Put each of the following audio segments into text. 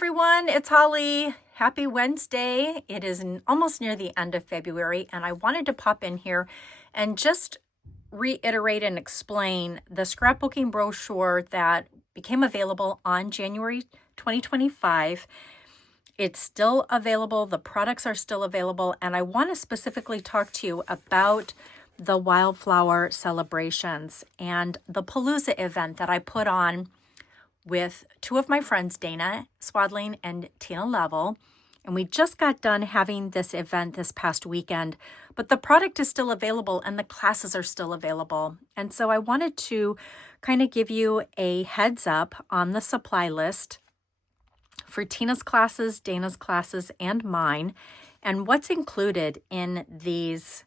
everyone, it's Holly. Happy Wednesday. It is almost near the end of February, and I wanted to pop in here and just reiterate and explain the scrapbooking brochure that became available on January 2025. It's still available, the products are still available, and I want to specifically talk to you about the Wildflower celebrations and the Palooza event that I put on with two of my friends, Dana Swadling and Tina Level. And we just got done having this event this past weekend, but the product is still available and the classes are still available. And so I wanted to kind of give you a heads up on the supply list for Tina's classes, Dana's classes, and mine, and what's included in these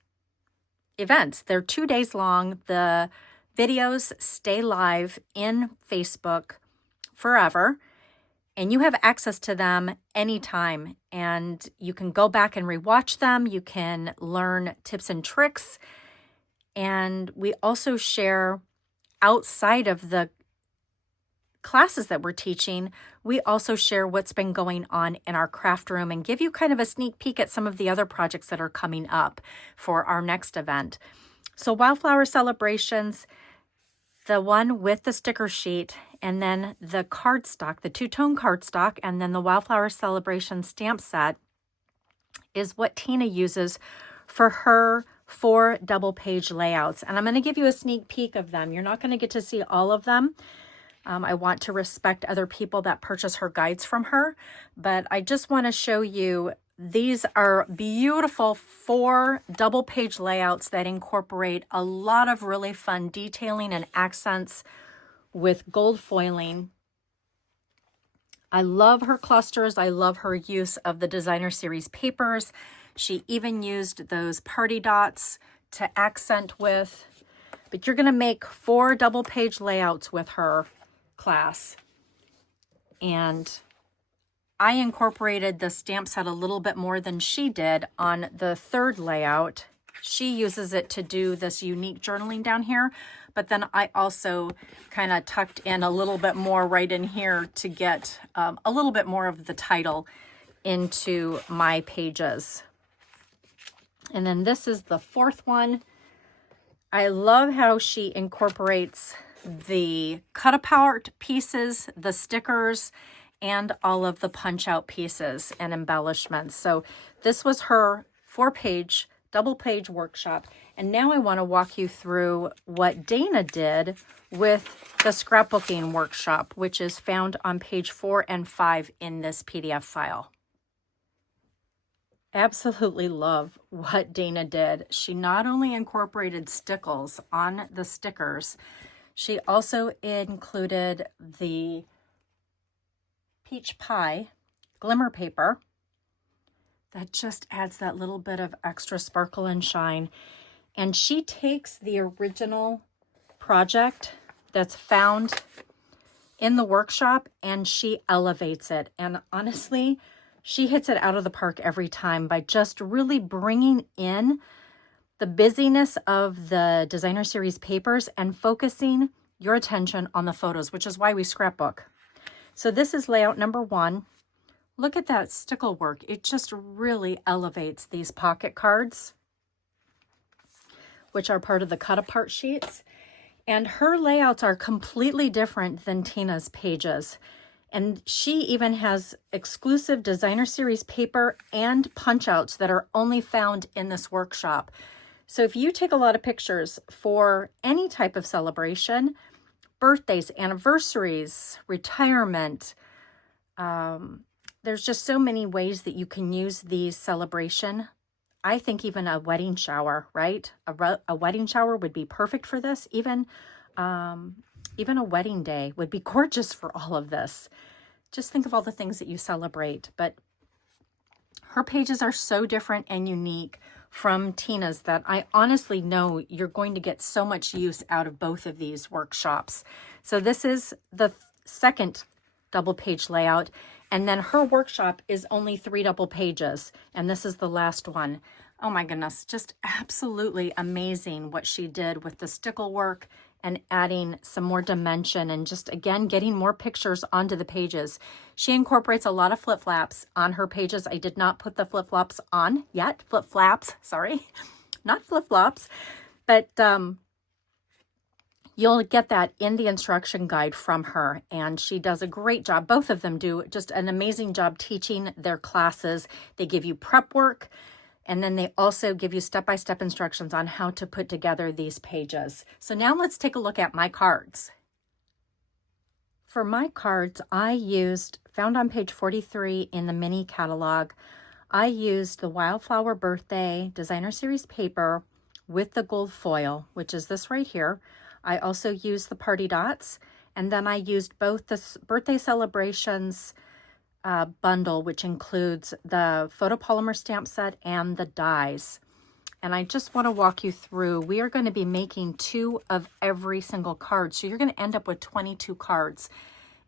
events. They're 2 days long. The videos stay live in Facebook forever, and you have access to them anytime, and you can go back and rewatch them. You can learn tips and tricks, and we also share outside of the classes that we're teaching. We also share what's been going on in our craft room and give you kind of a sneak peek at some of the other projects that are coming up for our next event. So Wildflower Celebrations, the one with the sticker sheet, and then the cardstock, the two-tone cardstock, and then the Wildflower Celebration stamp set is what Tina uses for her 4 double-page layouts. And I'm going to give you a sneak peek of them. You're not going to get to see all of them. I want to respect other people that purchase her guides from her, but I just want to show you these are beautiful 4 double-page layouts that incorporate a lot of really fun detailing and accents with gold foiling. I love her clusters. I love her use of the designer series papers. She even used those party dots to accent with. But you're going to make 4 double-page layouts with her class. And I incorporated the stamp set a little bit more than she did on the 3rd layout. She uses it to do this unique journaling down here, but then I also kind of tucked in a little bit more right in here to get a little bit more of the title into my pages. And then this is the 4th one. I love how she incorporates the cut-apart pieces, the stickers, and all of the punch-out pieces and embellishments. So this was her 4-page, double-page workshop. And now I want to walk you through what Dana did with the scrapbooking workshop, which is found on page 4 and 5 in this PDF file. Absolutely love what Dana did. She not only incorporated stickles on the stickers, she also included the peach pie glimmer paper that just adds that little bit of extra sparkle and shine. And she takes the original project that's found in the workshop and she elevates it. And honestly, she hits it out of the park every time by just really bringing in the busyness of the designer series papers and focusing your attention on the photos, which is why we scrapbook. So this is layout number 1. Look at that stickle work. It just really elevates these pocket cards, which are part of the cut-apart sheets. And her layouts are completely different than Tina's pages. And she even has exclusive designer series paper and punch-outs that are only found in this workshop. So if you take a lot of pictures for any type of celebration, birthdays, anniversaries, retirement, there's just so many ways that you can use these celebration. I think even a wedding shower, right? A wedding shower would be perfect for this. Even a wedding day would be gorgeous for all of this. Just think of all the things that you celebrate. But her pages are so different and unique from Tina's that I honestly know you're going to get so much use out of both of these workshops. So this is the 2nd double page layout, and then her workshop is only 3 double pages, and this is the last one. Oh my goodness, just absolutely amazing what she did with the stickle work and adding some more dimension and just, again, getting more pictures onto the pages. She incorporates a lot of flip-flaps on her pages. I did not put the flip-flops on yet. Flip-flaps, sorry, not flip-flops, but you'll get that in the instruction guide from her, and she does a great job. Both of them do just an amazing job teaching their classes. They give you prep work, and then they also give you step-by-step instructions on how to put together these pages. So now let's take a look at my cards. For my cards, I found on page 43 in the mini catalog, I used the Wildflower Birthday Designer Series paper with the gold foil, which is this right here. I also used the party dots, and then I used both the Birthday Celebrations bundle, which includes the photopolymer stamp set and the dies. And I just want to walk you through. We are going to be making 2 of every single card, so you're going to end up with 22 cards,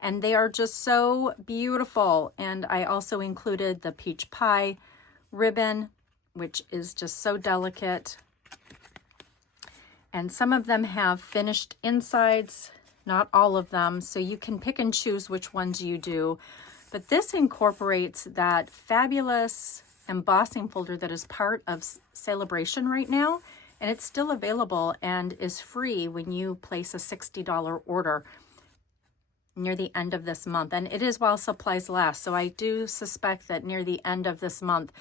and they are just so beautiful. And I also included the peach pie ribbon, which is just so delicate. And some of them have finished insides, not all of them, so you can pick and choose which ones you do. But this incorporates that fabulous embossing folder that is part of Celebration right now, and it's still available and is free when you place a $60 order near the end of this month. And it is while supplies last, so I do suspect that near the end of this month,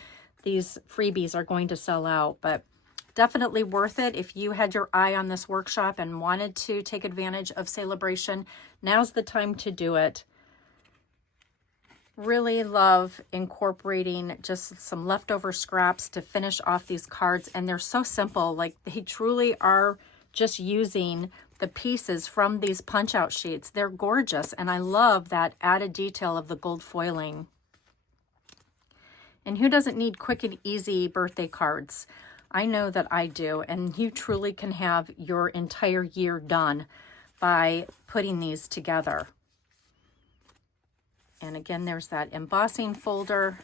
these freebies are going to sell out, but definitely worth it. If you had your eye on this workshop and wanted to take advantage of Celebration, now's the time to do it. Really love incorporating just some leftover scraps to finish off these cards, and they're so simple. Like, they truly are just using the pieces from these punch out sheets. They're gorgeous, and I love that added detail of the gold foiling. And who doesn't need quick and easy birthday cards? I know that I do, and you truly can have your entire year done by putting these together. And again, there's that embossing folder.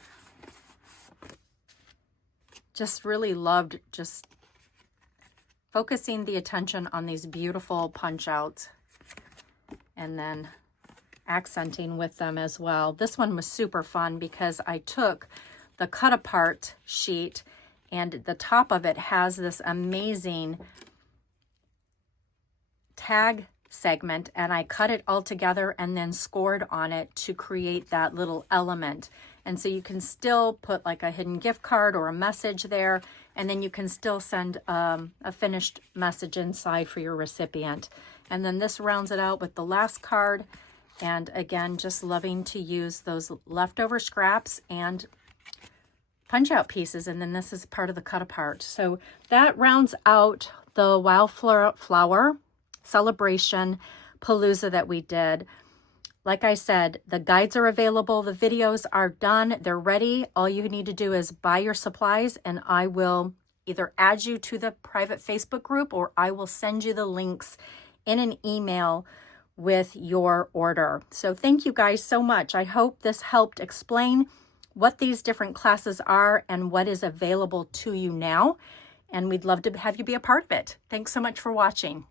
Just really loved just focusing the attention on these beautiful punch outs and then accenting with them as well. This one was super fun because I took the cut apart sheet, and the top of it has this amazing tag segment, and I cut it all together and then scored on it to create that little element. And so you can still put like a hidden gift card or a message there, and then you can still send a finished message inside for your recipient. And then this rounds it out with the last card. And again, just loving to use those leftover scraps and punch out pieces, and then this is part of the cut apart. So that rounds out the Wildflower Celebration Palooza that we did. Like I said, the guides are available, the videos are done, they're ready. All you need to do is buy your supplies, and I will either add you to the private Facebook group, or I will send you the links in an email with your order. So thank you guys so much. I hope this helped explain what these different classes are and what is available to you now. And we'd love to have you be a part of it. Thanks so much for watching.